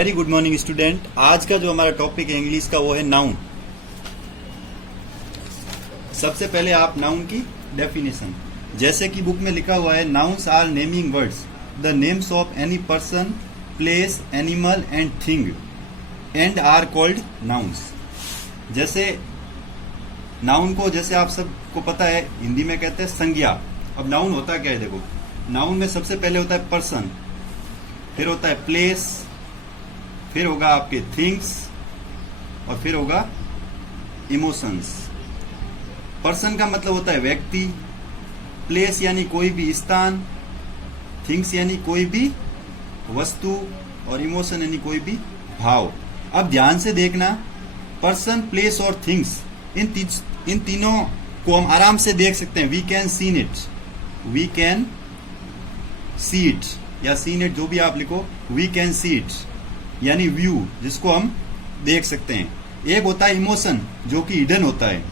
Very good morning student. आज का जो हमारा टॉपिक है इंग्लिश का वो है नाउन। सबसे पहले आप नाउन की डेफिनेशन, जैसे कि बुक में लिखा हुआ है, nouns are naming words, the names of any person, place, animal and thing and are called nouns. जैसे नाउन को, जैसे आप सबको पता है, हिंदी में कहते हैं संज्ञा। अब नाउन होता क्या है, देखो, नाउन में सबसे पहले होता है पर्सन, फिर होता है प्लेस, फिर होगा आपके थिंग्स और फिर होगा इमोशंस। पर्सन का मतलब होता है व्यक्ति, प्लेस यानी कोई भी स्थान, थिंग्स यानी कोई भी वस्तु और इमोशन यानी कोई भी भाव। अब ध्यान से देखना, पर्सन, प्लेस और थिंग्स, इन तीनों को हम आराम से देख सकते हैं। We can seen it, we can see it या सीन इट, जो भी आप लिखो, वी कैन सी इट यानी व्यू, जिसको हम देख सकते हैं। एक होता है इमोशन, जो कि हिडन होता है।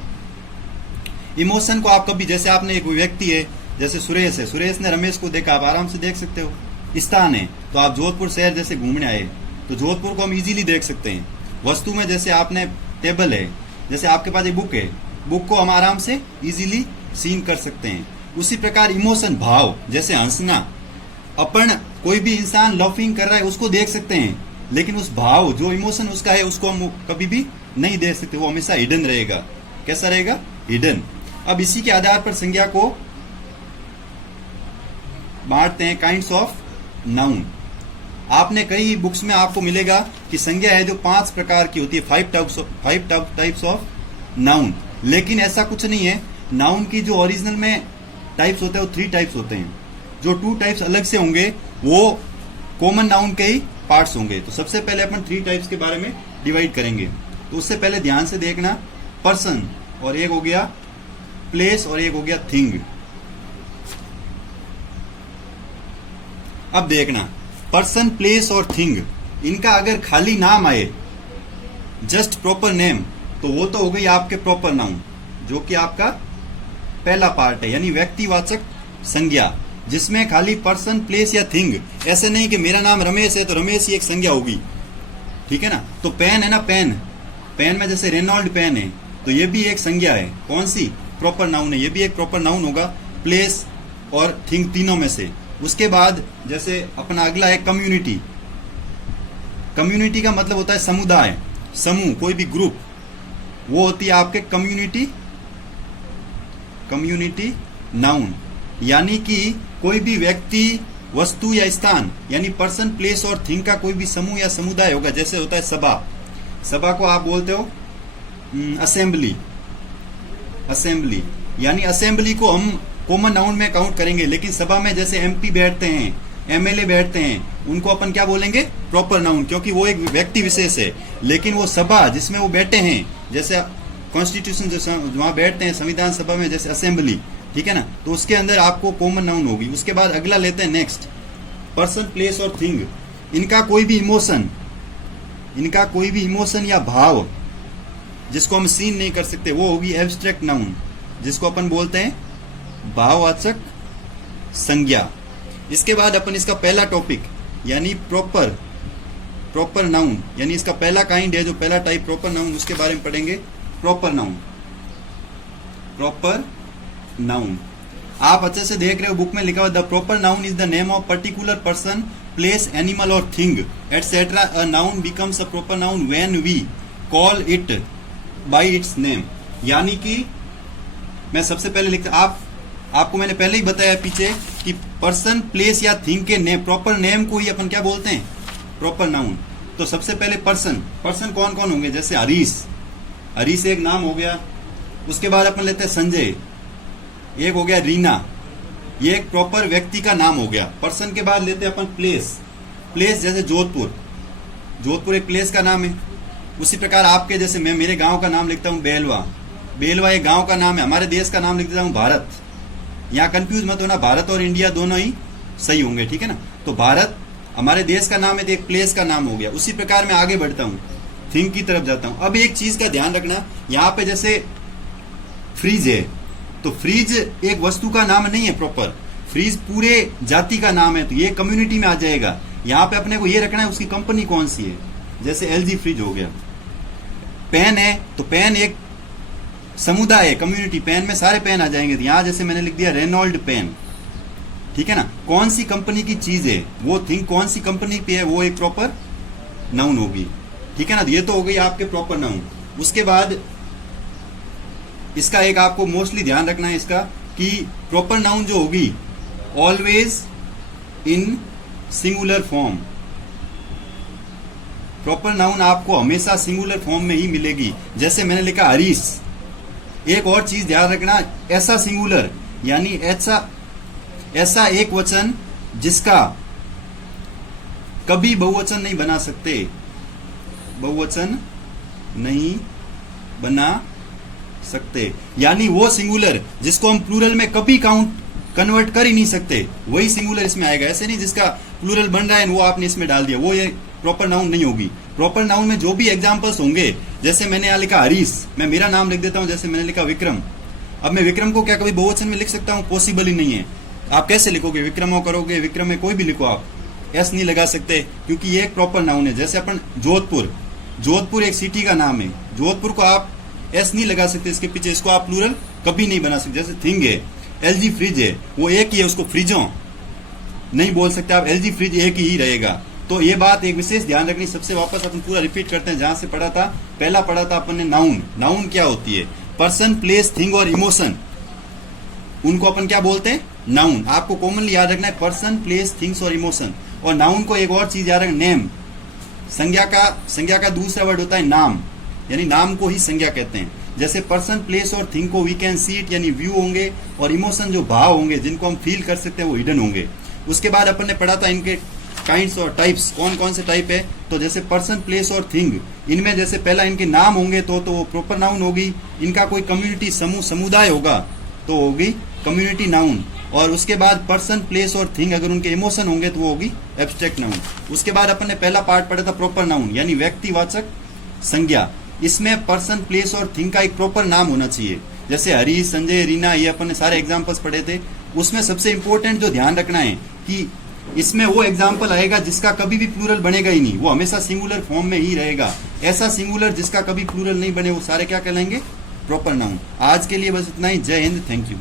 इमोशन को आप कभी, जैसे आपने एक व्यक्ति है, जैसे सुरेश है, सुरेश ने रमेश को देखा, आप आराम से देख सकते हो। स्थान है, तो आप जोधपुर शहर जैसे घूमने आए, तो जोधपुर को हम इजीली देख सकते हैं। वस्तु में जैसे आपने टेबल है, जैसे आपके पास एक बुक है, बुक को हम आराम से इजीली सीन कर सकते हैं। उसी प्रकार इमोशन, भाव, जैसे हंसना, अपन कोई भी इंसान लॉफिंग कर रहा है उसको देख सकते हैं, लेकिन उस भाव, जो इमोशन उसका है, उसको हम कभी भी नहीं देख सकते, वो हमेशा हिडन रहेगा। कैसा रहेगा? हिडन। अब इसी के आधार पर संज्ञा को बांटते हैं काइंड्स ऑफ नाउन। आपने कई बुक्स में आपको मिलेगा कि संज्ञा है जो 5 प्रकार की होती है, 5 टाइप्स ऑफ नाउन, लेकिन ऐसा कुछ नहीं है। नाउन की जो ओरिजिनल में टाइप्स होते हैं वो 3 टाइप्स होते हैं। जो 2 टाइप्स अलग से होंगे वो कॉमन नाउन के ही पार्ट्स होंगे। तो सबसे पहले अपन 3 टाइप्स के बारे में डिवाइड करेंगे। तो उससे पहले ध्यान से देखना, पर्सन और एक हो गया प्लेस और एक हो गया थिंग। अब देखना, पर्सन, प्लेस और थिंग, इनका अगर खाली नाम आए, जस्ट प्रॉपर नेम, तो वो तो हो गई आपके प्रॉपर नाउन, जो कि आपका पहला पार्ट है, यानी व्यक्तिवाचक संज्ञा, जिसमें खाली पर्सन, प्लेस या थिंग। ऐसे नहीं कि मेरा नाम रमेश है तो रमेश ही एक संज्ञा होगी, ठीक है ना। तो पेन है ना, पेन, पेन में जैसे रेनॉल्ड पेन है, तो ये भी एक संज्ञा है। कौन सी? प्रॉपर नाउन है, ये भी एक प्रॉपर नाउन होगा, प्लेस और थिंग तीनों में से। उसके बाद जैसे अपना अगला है कम्युनिटी। कम्युनिटी का मतलब होता है समुदाय, समूह, कोई भी ग्रुप, वो होती है आपके कम्युनिटी नाउन। यानी कि कोई भी व्यक्ति, वस्तु या स्थान, यानी पर्सन, प्लेस और थिंग का कोई भी समूह या समुदाय होगा। जैसे होता है सभा, सभा को आप बोलते हो असेंबली, असेंबली, यानी असेंबली को हम कॉमन नाउन में काउंट करेंगे, लेकिन सभा में जैसे एमपी बैठते हैं, एमएलए बैठते हैं, उनको अपन क्या बोलेंगे? प्रॉपर नाउन, क्योंकि वो एक व्यक्ति विशेष है। लेकिन वो सभा जिसमें वो बैठे हैं, जैसे कॉन्स्टिट्यूशन जो वहां बैठते हैं, संविधान सभा में, जैसे असेंबली, ठीक है ना, तो उसके अंदर आपको कॉमन नाउन होगी। उसके बाद अगला लेते हैं नेक्स्ट, पर्सन, प्लेस और थिंग। इनका कोई भी इमोशन या भाव जिसको हम सीन नहीं कर सकते, वो होगी एब्स्ट्रैक्ट नाउन, जिसको अपन बोलते हैं भाववाचक संज्ञा। इसके बाद अपन इसका पहला टॉपिक, यानी प्रॉपर नाउन, यानी इसका पहला काइंड है, जो पहला टाइप प्रॉपर नाउन, उसके बारे में पढ़ेंगे। प्रॉपर नाउन आप अच्छे से देख रहे हो, बुक में लिखा हुआ, the proper noun is the name of particular person, place, animal और thing etcetera. A noun becomes a proper noun when we call it by its name. यानी कि मैं सबसे पहले लिखता, आपको मैंने पहले ही बताया पीछे कि पर्सन, प्लेस या थिंग के नेम, प्रॉपर नेम को ही अपन क्या बोलते हैं? Proper noun. तो सबसे पहले पर्सन कौन कौन होंगे? जैसे हरीश एक नाम हो गया। उसके बाद अपन लेते हैं संजय, एक हो गया रीना, ये एक प्रॉपर व्यक्ति का नाम हो गया। पर्सन के बाद लेते हैं अपन प्लेस, जैसे जोधपुर एक प्लेस का नाम है। उसी प्रकार आपके, जैसे मैं मेरे गांव का नाम लिखता हूं बेलवा एक गांव का नाम है। हमारे देश का नाम लिख देता हूं भारत। यहाँ कंफ्यूज मत होना, भारत और इंडिया दोनों ही सही होंगे, ठीक है ना। तो भारत हमारे देश का नाम है, तो एक प्लेस का नाम हो गया। उसी प्रकार मैं आगे बढ़ता हूँ, थिंग की तरफ जाता हूँ। अब एक चीज का ध्यान रखना, यहाँ पे जैसे फ्रिज है, तो फ्रिज एक वस्तु का नाम नहीं है प्रॉपर, फ्रीज पूरे जाति का नाम है, तो ये कम्युनिटी में आ जाएगा। यहाँ पे अपने को ये रखना है उसकी कंपनी कौन सी है। जैसे LG फ्रिज हो गया। पेन है तो पेन एक समुदाय है, कम्युनिटी, पेन में सारे पेन आ जाएंगे। तो यहाँ जैसे मैंने लिख दिया रेनॉल्ड पेन, ठीक है ना। कौन सी कंपनी की चीज है, वो थिंग कौन सी कंपनी पे है, वो एक प्रॉपर नाउन होगी, ठीक है ना। तो ये तो हो गई आपके प्रॉपर नाउन। उसके बाद इसका एक आपको मोस्टली ध्यान रखना है इसका कि प्रॉपर नाउन जो होगी always in singular form. Proper noun आपको हमेशा सिंगुलर फॉर्म में ही मिलेगी। जैसे मैंने लिखा हरीश। एक और चीज ध्यान रखना, ऐसा सिंगुलर यानी ऐसा एक वचन जिसका कभी बहुवचन नहीं बना सकते, बहुवचन नहीं बना सकते, यानी वो सिंगुलर जिसको हम प्लूरल में कभी कन्वर्ट कर ही नहीं सकते, वही सिंगुलर इसमें आएगा। ऐसे नहीं जिसका प्लूरल बन रहा है वो आपने इसमें डाल दिया, वो ये प्रॉपर नाउन नहीं होगी। प्रॉपर नाउन में जो भी एग्जांपल्स होंगे, जैसे मैंने यहाँ लिखा हरीश, मैं मेरा नाम लिख देता हूं। जैसे मैंने लिखा विक्रम, अब मैं विक्रम को क्या कभी बहुवचन में लिख सकता हूं? पॉसिबल ही नहीं है। आप कैसे लिखोगे? विक्रमो करोगे, विक्रम में कोई भी लिखो आप, एस नहीं लगा सकते क्योंकि ये एक प्रॉपर नाउन है। जैसे अपन जोधपुर एक सिटी का नाम है, जोधपुर को आप एस नहीं लगा सकते इसके पीछे, इसको आप प्लूरल कभी नहीं बना सकते। जैसे थिंग है, LG फ्रिज है, वो एक ही है, उसको फ्रिजों नहीं बोल सकते आप, LG फ्रिज एक ही रहेगा। तो ये बात एक विशेष ध्यान रखनी। सबसे वापस अपन पूरा रिपीट करते हैं जहां से पढ़ा था। पहला पढ़ा था अपन ने नाउन। नाउन क्या होती है? पर्सन, प्लेस, थिंग और इमोशन, उनको अपन क्या बोलते हैं? नाउन। आपको कॉमनली याद रखना है पर्सन, प्लेस, थिंग्स और इमोशन। और नाउन को एक और चीज याद रखना, नेम। संज्ञा का दूसरा वर्ड होता है नाम, यानी नाम को ही संज्ञा कहते हैं। जैसे पर्सन, प्लेस और थिंग को वी कैन सी इट यानी व्यू होंगे, और इमोशन जो भाव होंगे जिनको हम फील कर सकते हैं वो हिडन होंगे। उसके बाद अपन ने पढ़ा था इनके काइंड्स और टाइप्स, कौन कौन से टाइप है। तो जैसे पर्सन, प्लेस और थिंग, इनमें जैसे पहला इनके नाम होंगे तो वो प्रॉपर नाउन होगी। इनका कोई कम्युनिटी समुदाय होगा तो होगी कम्युनिटी नाउन। और उसके बाद पर्सन, प्लेस और थिंग अगर उनके इमोशन होंगे तो वो होगी एब्स्ट्रैक्ट नाउन। उसके बाद अपन ने पहला पार्ट पढ़ा था प्रॉपर नाउन यानी व्यक्तिवाचक संज्ञा। इसमें पर्सन, प्लेस और थिंग का एक प्रॉपर नाम होना चाहिए। जैसे हरीश, संजय, रीना, ये अपन ने सारे एग्जांपल्स पढ़े थे। उसमें सबसे इंपॉर्टेंट जो ध्यान रखना है कि इसमें वो एग्जाम्पल आएगा जिसका कभी भी प्लूरल बनेगा ही नहीं, वो हमेशा सिंगुलर फॉर्म में ही रहेगा। ऐसा सिंगुलर जिसका कभी प्लूरल नहीं बने वो सारे क्या कहलाएंगे? Proper noun. आज के लिए बस इतना ही। जय हिंद, थैंक यू।